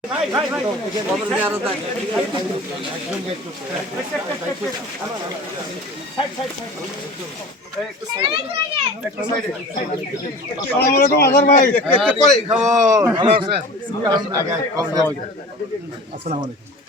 আসসালামাইকুম আজহার ভাই কি খবর ভালো আছেন আসসালামাইকুম